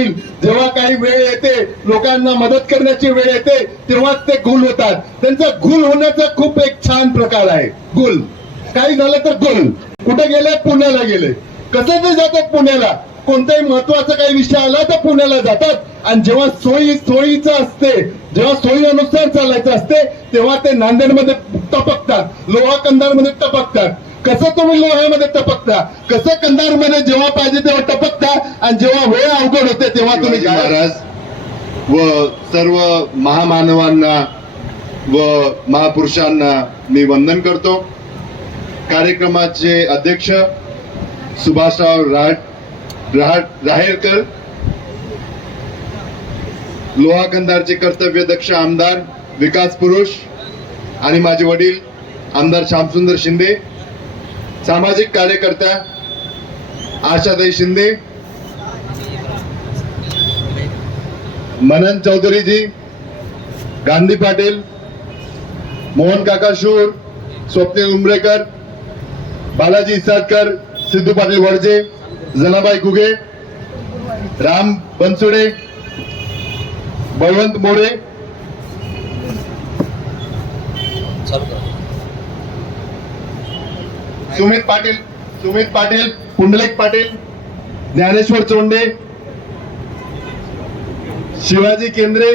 जेव्हा काही वेळ येते लोकांना मदत करण्याची वेळ येते तेव्हाच ते गुल होतात. त्यांचा गुल होण्याचा खूप एक छान प्रकार आहे. गुल. काही झालं तर गुल. कुठे गेले? पुण्याला गेले. कसं ते जातात पुण्याला? कोणताही महत्त्वाचा काही विषय आला तर पुण्याला जातात. आणि जेव्हा सोयी सोयीचं असते जेव्हा सोयीनुसार चालायचं असते तेव्हा ते नांदेडमध्ये टपकतात. लोहा कंदारमध्ये टपकतात. कसं तुम्ही लोह्यामध्ये टपकता? कसं कंधारमध्ये जेव्हा पाहिजे तेव्हा टपकता? आणि जेव्हा वेळ अवघड होते तेव्हा तुम्ही. महाराज व सर्व महामानवांना व महापुरुषांना मी वंदन करतो. कार्यक्रमाचे अध्यक्ष सुभाषराव राहट राहट राहेरकर लोहा कंधारचे कर्तव्य दक्ष आमदार विकास पुरुष आणि माझे वडील आमदार श्यामसुंदर शिंदे. सामाजिक कार्यकर्त्या आशाताई शिंदे मनन चौधरीजी गांधी पाटील मोहन काका शूर स्वप्नील उमरेकर बालाजी इसादकर सिद्धू पाटील वडजे जनाबाई गुगे राम बनसुडे बळवंत मोरे. सुमित पाटील सुमित पाटील पुंडलिक पाटील ज्ञानेश्वर चोंडे शिवाजी केंद्रे.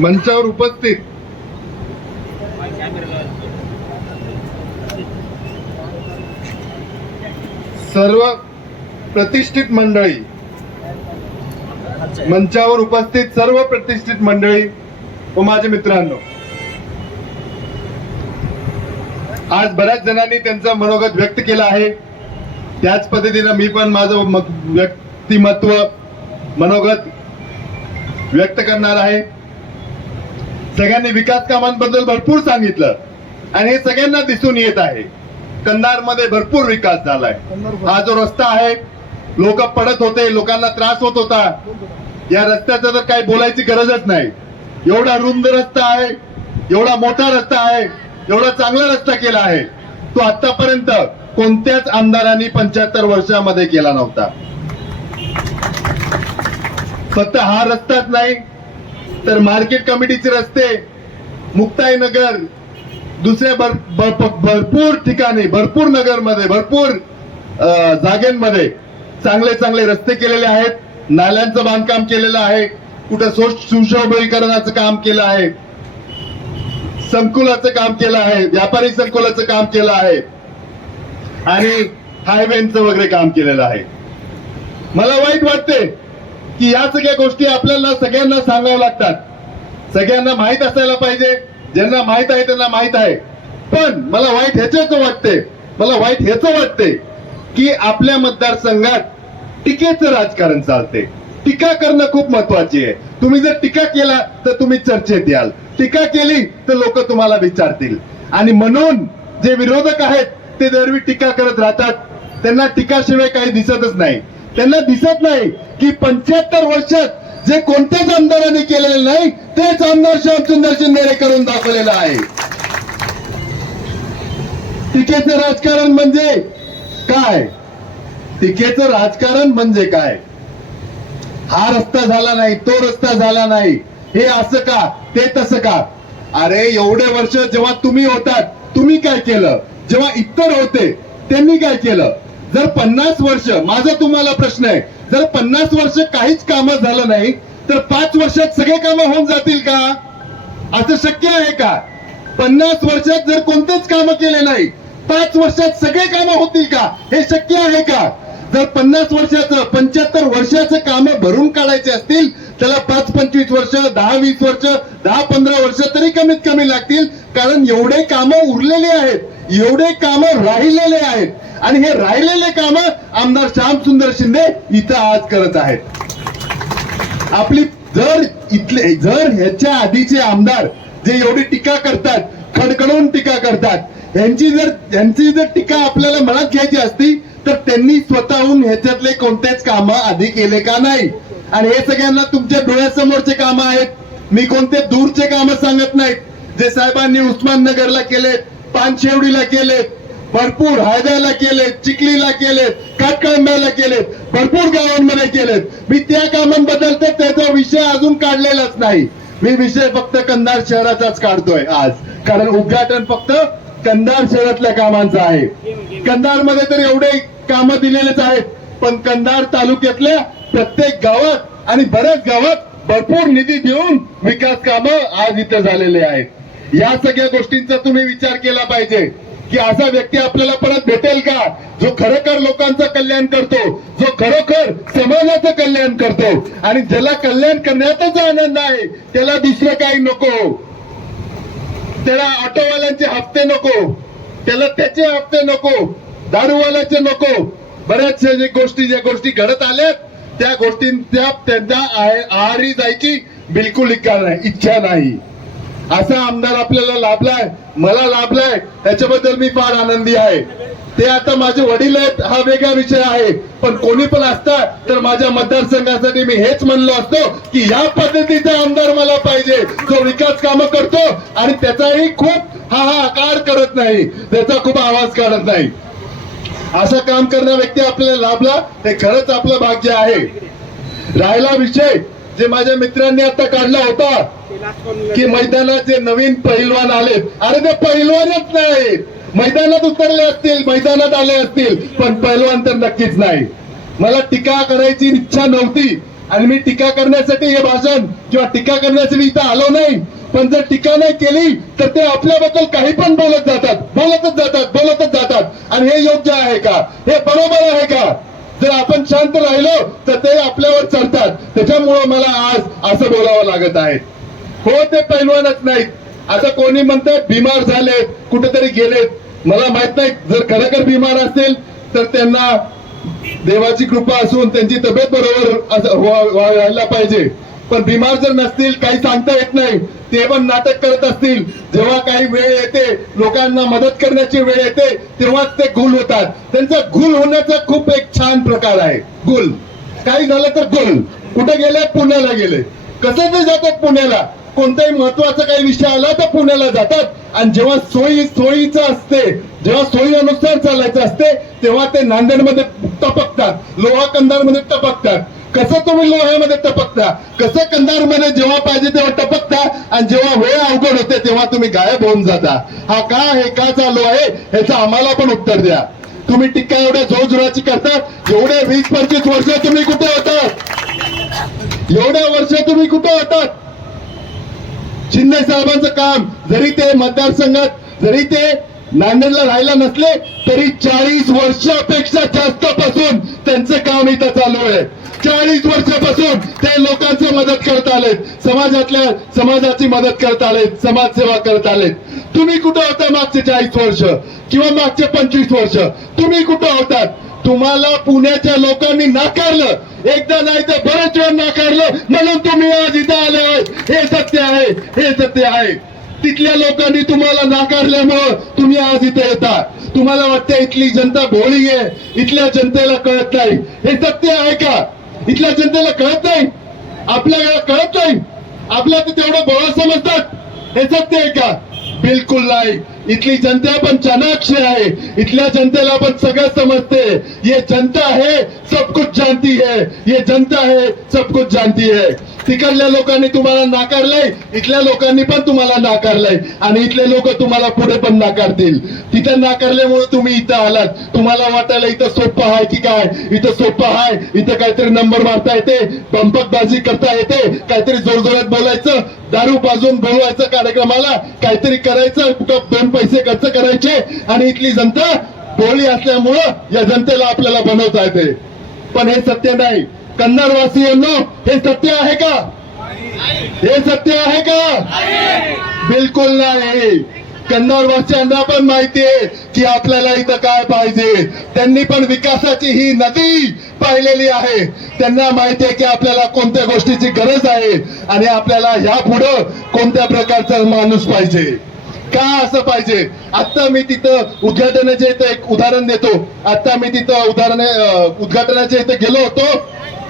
मंचावर उपस्थित. सर्व प्रतिष्ठित मंडळी. मंचावर उपस्थित सर्व प्रतिष्ठित मंडळी व माझे मित्रांनो. आज बऱ्याच जणांनी त्यांचं मनोगत व्यक्त केलं आहे. त्याच पद्धतीनं मी पण माझं व्यक्तिमत्व मनोगत व्यक्त करणार आहे. सगळ्यांनी विकास कामांबद्दल भरपूर सांगितलं आणि हे सगळ्यांना दिसून येत आहे. कंधारमध्ये भरपूर विकास झालाय. हा जो रस्ता आहे लोक पडत होते लोकांना त्रास होत होता. या रस्त्याचं तर काही बोलायची गरजच नाही. एवढा रुंद रस्ता आहे एवढा मोठा रस्ता आहे एवढा चांगला रस्ता केला आहे. तो आतापर्यंत कोणत्याच आमदारांनी पंच्याहत्तर वर्षामध्ये केला नव्हता. फक्त हा रस्ताच नाही तर मार्केट कमिटीचे रस्ते मुक्ताईनगर दुसऱ्या भर, भर- भरपूर ठिकाणी भरपूर नगरमध्ये भरपूर जागेंमध्ये चांगले चांगले रस्ते केलेले आहेत. नाल्यांचं बांधकाम केलेलं आहे. कुठं सुशोभीकरणाचं काम केलं आहे. संकुलाचं काम केलं आहे व्यापारी संकुलाचं काम केलं आहे. आणि हायवेचं वगैरे काम केलेलं आहे. मला वाईट वाटते की या सगळ्या गोष्टी आपल्याला सगळ्यांना सांगाव्या लागतात. सगळ्यांना माहीत असायला पाहिजे. ज्यांना माहीत आहे त्यांना माहीत आहे. पण मला वाईट ह्याच्याच वाटते मला वाईट ह्याच वाटते की आपल्या मतदारसंघात टीकेचं राजकारण चालते. टीका करणं खूप महत्वाची आहे. तुम्ही जर टीका केला तर तुम्ही चर्चेत याल. टीका केली तर लोक तुम्हाला विचारतील. आणि म्हणून जे विरोधक आहेत ते दरवी टीका करत राहतात. त्यांना टीकाशिवाय काही दिसतच नाही. त्यांना दिसत नाही की पंच्याहत्तर वर्षात जे कोणत्याच आमदारांनी केलेलं नाही तेच आमदार श्यामसुंदर शिंदे करून दाखवलेलं आहे. टीकेचं राजकारण म्हणजे काय? टीकेचं राजकारण म्हणजे काय? हा रस्ता झाला नाही तो रस्ता झाला नाही. हे असं का? ते तसं का? अरे एवढे वर्ष जेव्हा तुम्ही होतात तुम्ही काय केलं? जेव्हा इतर होते त्यांनी काय केलं? जर पन्नास वर्ष माझा तुम्हाला प्रश्न आहे जर पन्नास वर्ष काहीच कामं झालं नाही तर पाच वर्षात सगळे कामं होऊन जातील का? असं शक्य आहे का? पन्नास वर्षात जर कोणतेच काम केले नाही पाच वर्षात सगळे कामं होतील का? हे शक्य आहे का? जर पन्नास वर्षाचं पंच्याहत्तर वर्षाचं काम भरून काढायचे असतील त्याला पाच पंचवीस वर्ष दहा वीस वर्ष दहा पंधरा वर्ष तरी कमीत कमी लागतील. कारण एवढे कामं उरलेले आहेत एवढे कामं राहिलेले आहेत. आणि हे राहिलेले कामं आमदार श्याम सुंदर शिंदे इथं आज करत आहेत. आपली जर इथले जर ह्याच्या आधीचे आमदार जे एवढी टीका करतात खडखडून टीका करतात यांची जर यांची जर टीका आपल्याला मनात घ्यायची असती तर त्यांनी स्वतःहून ह्याच्यातले कोणतेच काम आधी केले का नाही? आणि हे सगळ्यांना तुमच्या डोळ्यासमोरचे काम आहेत. मी कोणते दूरचे काम सांगत नाहीत. जे साहेबांनी उस्माननगरला केलेत पानशेवडीला केलेत भरपूर हायद्याला केलेत चिखलीला केलेत काटकळंब्याला केलेत भरपूर गावांमध्ये केलेत मी त्या कामांबद्दल तर त्याचा विषय अजून काढलेलाच नाही. मी विषय फक्त कंधार शहराचाच काढतोय आज. कारण उद्घाटन फक्त कंधार शहरातल्या कामांचा आहे. कंधारमध्ये तर एवढे कामं दिलेलेच आहेत पण कंधार तालुक्यातल्या प्रत्येक गावात आणि बऱ्याच गावात भरपूर निधी देऊन विकास कामं आज इथे झालेले आहेत. या सगळ्या गोष्टींचा तुम्ही विचार केला पाहिजे की असा व्यक्ती आपल्याला परत भेटेल का? जो खरोखर लोकांचं कल्याण करतो जो खरोखर समाजाचं कल्याण करतो आणि ज्याला कल्याण करण्यातच आनंद आहे त्याला दुसरं काही नको. त्याला ऑटोवाल्यांचे हप्ते नको. त्याला त्याचे हप्ते नको. दारूवाल्याचे नको. बऱ्याचशा जे गोष्टी ज्या गोष्टी घडत आल्यात त्या गोष्टींच्या त्यांच्या आहारी जायची बिलकुल नाही इच्छा नाही. असा आमदार आपल्याला लाभलाय मला लाभलाय त्याच्याबद्दल मी फार आनंदी आहे. ते आता माझे वडील आहेत हा वेगळा विषय आहे. पण कोणी पण असता तर माझ्या मतदारसंघासाठी मी हेच म्हणलो असतो की या पद्धतीचा आमदार मला पाहिजे. जो विकास कामं करतो आणि त्याचाही खूप हा हा आकार करत नाही. त्याचा खूप आवाज काढत नाही. असं काम करणारा व्यक्ती आपल्याला लाभला हे खरंच आपलं भाग्य आहे. राहिला विषय जे माझ्या मित्रांनी आता काढला होता की मैदानात जे नवीन पहिलवान आलेत अरे ते पहिलवानच नाही मैदानात उतरले असतील मैदानात आले असतील पण पैलवान तर नक्कीच नाही. मला टीका करायची इच्छा नव्हती आणि मी टीका करण्यासाठी हे भाषण किंवा टीका करण्यासाठी इथं आलो नाही. पण जर टीका नाही केली तर ते आपल्याबद्दल काही पण बोलत जातात बोलतच जातात बोलतच जातात. आणि हे योग्य आहे का? हे बरोबर आहे का? जर आपण शांत राहिलो तर ते आपल्यावर चढतात. त्याच्यामुळं मला आज असं बोलावं लागत आहे. हो ते पैलवानच नाहीत. असं कोणी म्हणतात बिमार झालेत कुठेतरी गेलेत. मला माहीत नाही जर खरखर बिमार असतील तर त्यांना देवाची कृपा असून त्यांची तब्येत बरोबर व्हायला पाहिजे. पण बिमार जर नसतील काही सांगता येत नाही ते पण नाटक करत असतील. जेव्हा काही वेळ येते लोकांना मदत करण्याची वेळ येते तेव्हाच ते गुल होतात. त्यांचा गुल होण्याचा खूप एक छान प्रकार आहे. गुल. काही झालं तर गुल. कुठे गेले? पुण्याला गेले. कसं ते जातात पुण्याला? कोणताही महत्त्वाचा काही विषय आला तर पुण्याला जातात. आणि जेव्हा सोयी सोयीचं असते जेव्हा सोयीनुसार चालायचं असते तेव्हा ते नांदेडमध्ये टपकतात. लोहा कंधारमध्ये टपकतात. कसं तुम्ही लोह्यामध्ये टपकता? कसं कंधारमध्ये जेव्हा पाहिजे तेव्हा टपकता? आणि जेव्हा वेळ अवघड होते तेव्हा तुम्ही गायब होऊन जाता. हा का हे का चालू आहे ह्याचं आम्हाला पण उत्तर द्या. तुम्ही टिक्का एवढ्या जोरजोराची करता एवढे वीस पंचवीस वर्ष तुम्ही कुठे होतात? एवढ्या वर्ष तुम्ही कुठे होतात? शिंदे साहेबांचं काम जरी ते मतदारसंघात जरी ते नांदेडला राहायला नसले तरी चाळीस वर्षापेक्षा जास्त पासून त्यांचं काम इथं चालू आहे. चाळीस वर्षापासून ते लोकांचं मदत करत आलेत. समाजातल्या समाजाची मदत करत आलेत समाजसेवा करत आलेत. तुम्ही कुठं होता मागचे चाळीस वर्ष? किंवा मागचे पंचवीस वर्ष? तुम्ही कुठं होतात? तुम्हाला पुण्याच्या लोकांनी नाकारलं एकदा नाही तर बरेच वेळ नाकारलं. म्हणून तुम्ही आज इथं आले आहे. हे सत्य आहे. हे सत्य आहे. तिथल्या लोकांनी तुम्हाला नाकारल्यामुळं तुम्ही आज इथे येता. तुम्हाला वाटतं इथली जनता भोळी आहे. इथल्या जनतेला कळत नाही. हे सत्य आहे का? इथल्या जनतेला कळत नाही? आपल्याला कळत नाही? आपल्या तर तेवढं भोळा समजतात. हे सत्य आहे का? बिलकुल नाही. इथली जनता पण चाणाक्ष आहे. इथल्या जनतेला पण सगळं समजते. ये जनता है सब कुछ जानती है. ये जनता है सब कुछ जानती है. तिकडल्या लोकांनी तुम्हाला नाकारलंय इथल्या लोकांनी पण तुम्हाला नाकारलंय. आणि इथले लोक तुम्हाला पुढे पण नाकारतील. तिथे नाकारल्यामुळे तुम्ही इथं आलात. तुम्हाला वाटायला इथं सोपं आहे की काय? इथं सोपं आहे. इथं काहीतरी नंबर मारता येते. पंपकबाजी करता येते. काहीतरी जोरजोरात बोलायचं. दारू पाजून बोलवायचं कार्यक्रमाला काहीतरी करायचं कुठं दोन पैसे खर्च करायचे आणि इथली जनता बोली असल्यामुळं या जनतेला आपल्याला बनवता येते. पण हे सत्य नाही. कन्नडवासियांनो हे सत्य आहे का? हे सत्य आहे का? बिलकुल नाही. कन्नडवासियांना पण माहिती आहे की आपल्याला इथं काय पाहिजे. त्यांनी पण विकासाची ही नदी पाहिलेली आहे. त्यांना माहिती आहे की आपल्याला कोणत्या गोष्टीची गरज आहे आणि आपल्याला ह्या पुढं कोणत्या प्रकारचा माणूस पाहिजे. का असं पाहिजे? आता मी तिथं उद्घाटनाच्या इथं एक उदाहरण देतो. आता मी तिथं उदाहरण उद्घाटनाच्या इथं गेलो होतो.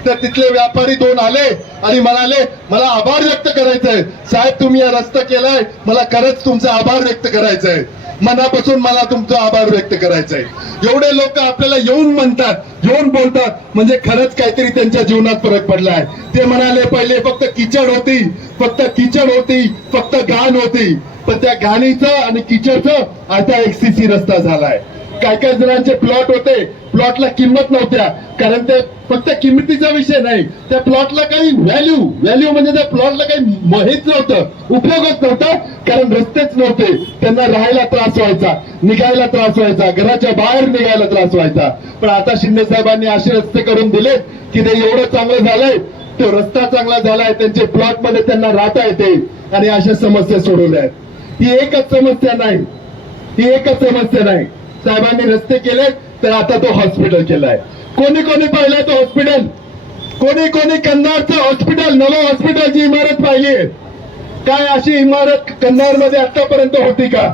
तर तिथले व्यापारी दोन आले आणि म्हणाले मला आभार व्यक्त करायचंय. साहेब तुम्ही हा रस्ता केलाय. मला खरंच तुमचा आभार व्यक्त करायचंय. मनापासून मला तुमचा आभार व्यक्त करायचंय. एवढे लोक आपल्याला येऊन म्हणतात येऊन बोलतात म्हणजे खरंच काहीतरी त्यांच्या जीवनात फरक पडलाय. ते म्हणाले पहिले फक्त किचड होती. फक्त किचड होती. फक्त घाण होती. पण त्या घाणीचं आणि किचडचं आता एक सीसी रस्ता झालाय. काय काय जणांचे प्लॉट होते. प्लॉटला किंमत नव्हत्या. कारण ते फक्त किंमतीचा विषय नाही. त्या प्लॉटला काही व्हॅल्यू व्हॅल्यू म्हणजे त्या प्लॉटला काही म- हेच नव्हतं. उपयोगच नव्हता. कारण रस्तेच नव्हते. त्यांना राहायला त्रास व्हायचा. निघायला त्रास व्हायचा. घराच्या बाहेर निघायला त्रास व्हायचा. पण आता शिंदे साहेबांनी असे रस्ते करून दिले की ते एवढं चांगलं झालंय. तो रस्ता चांगला झालाय. त्यांचे प्लॉटमध्ये त्यांना राहता येते. आणि अशा समस्या सोडवल्या आहेत. ही एकच समस्या नाही. ही एकच समस्या नाही. साहेबांनी रस्ते केले तर आता तो हॉस्पिटल केलाय. कोणी कोणी पाहिलंय तो हॉस्पिटल कोणी कोणी कन्नारचं हॉस्पिटल नवं हॉस्पिटलची इमारत पाहिली. काय अशी इमारत कन्नारमध्ये आतापर्यंत होती का?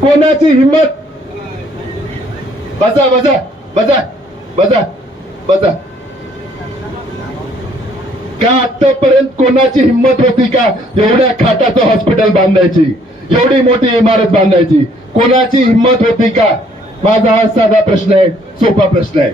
कोणाची हिंमत बसा बसा बसा बसा बसा. का आतापर्यंत कोणाची हिंमत होती का? एवढ्या खाटाचं हॉस्पिटल बांधायची. एवढी मोठी इमारत बांधायची. कोणाची हिंमत होती का? माझा हा साधा प्रश्न आहे सोपा प्रश्न आहे.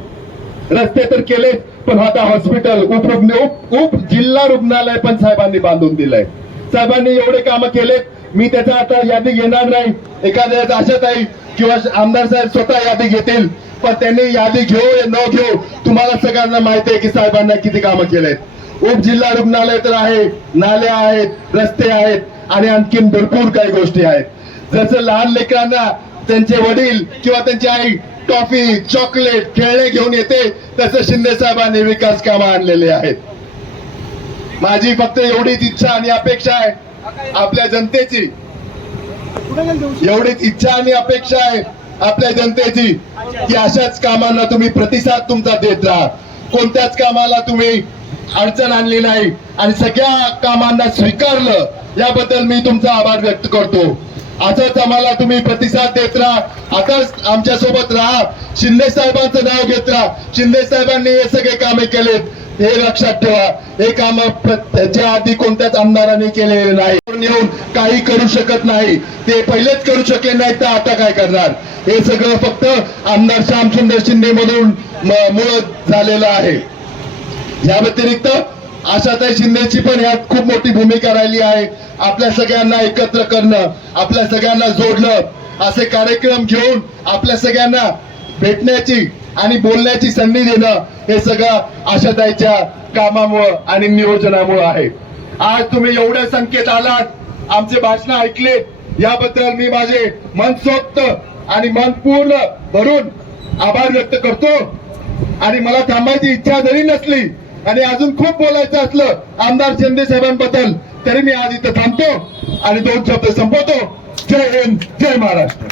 रस्ते तर केले पण आता हॉस्पिटल उप उप उप जिल्हा रुग्णालय पण साहेबांनी बांधून दिलंय. साहेबांनी एवढे कामं केलेत मी त्याचा आता यादी घेणार नाही. एखाद्या वेळेस आशात आहे किंवा आमदार साहेब स्वतः यादी घेतील पण त्यांनी यादी घेऊ या न घेऊ तुम्हाला सगळ्यांना माहिती आहे की साहेबांना किती कामं केलेत. उपजिल्हा रुग्णालय तर आहे नाल्या आहेत रस्ते आहेत आणि आणखीन भरपूर काही गोष्टी आहेत. जसं लहान लेकरांना त्यांचे वडील किंवा त्यांची आई टॉफी चॉकलेट खेळणे घेऊन येते तसं शिंदे साहेबांनी विकास कामं आणलेले आहेत. माझी फक्त एवढीच इच्छा आणि अपेक्षा आहे आपल्या जनतेची. एवढीच इच्छा आणि अपेक्षा आहे आपल्या जनतेची की अशाच कामांना तुम्ही प्रतिसाद तुमचा देत राहा. कोणत्याच कामाला तुम्ही अडचण आणली नाही. आणि सगळ्या कामांना स्वीकारलं याबद्दल मी तुमचा आभार व्यक्त करतो. असंच आम्हाला तुम्ही प्रतिसाद देत राहा. आताच आमच्यासोबत राहा. शिंदे साहेबांचं नाव घेत राहा. शिंदे साहेबांनी हे सगळे कामे केलेत. हे लक्षात ठेवा. हे काम त्याच्या आधी कोणत्याच आमदारांनी केलेले नाही. वरून येऊन काही करू शकत नाही. ते पहिलेच करू शकले नाही तर आता काय करणार? हे सगळं फक्त आमदार श्यामसुंदर शिंदे मधून मुळे झालेलं आहे. या व्यतिरिक्त आशाताई शिंदेची पण यात खूप मोठी भूमिका राहिली आहे. आपल्या सगळ्यांना एकत्र करणं आपल्या सगळ्यांना जोडणं असे कार्यक्रम घेऊन आपल्या सगळ्यांना भेटण्याची आणि बोलण्याची संधी देणं हे सगळं आशाताईच्या कामामुळं आणि नियोजनामुळं आहे. आज तुम्ही एवढ्या संख्येत आलात आमचे भाषण ऐकले याबद्दल मी माझे मनसोक्त आणि मनपूर्ण भरून आभार व्यक्त करतो. आणि मला थांबायची इच्छा जरी नसली आणि अजून खूप बोलायचं असलं आमदार शिंदे साहेबांबद्दल तरी मी आज इथं थांबतो आणि दोन शब्द संपवतो. जय हिंद जय महाराष्ट्र.